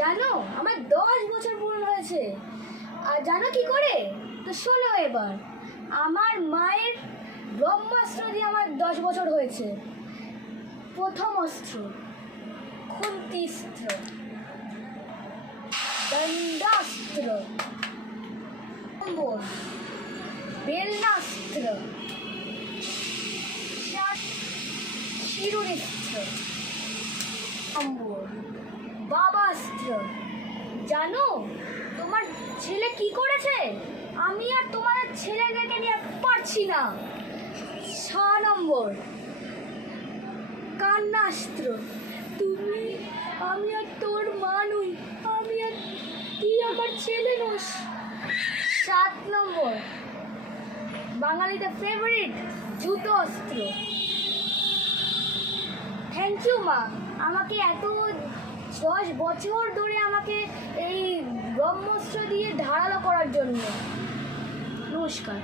জানো আমার 10 বছর পূর্ণ হয়েছে। আর জানো কি করে? তো শোনো এবার। আমার মায়ের ব্রহ্মাস্ত্র দিয়ে আমার 10 বছর হয়েছে। প্রথম অস্ত্র খুন্তিস্ত্র, দণ্ডাস্ত্র, নম্বর বেলনাস্ত্র, শিরুনিস্ত্র, নম্বর বাবাস্ত্র। জানো তোমার ছেলে কি করেছে? আমি আর তোমার ছেলেদেরকে নিয়ে পারছি না। 6 নম্বর কান্নাস্ত্র। আমি আর তোর মা নই, তুই আমার ছেলে নোস। 7 নম্বর বাঙালিদের ফেভারিট জুতো অস্ত্র। থ্যাংক ইউ মা, আমাকে এত 10 বছর ধরে আমাকে এই ব্রহ্মাস্ত্র দিয়ে ধারালো করার জন্য। নমস্কার।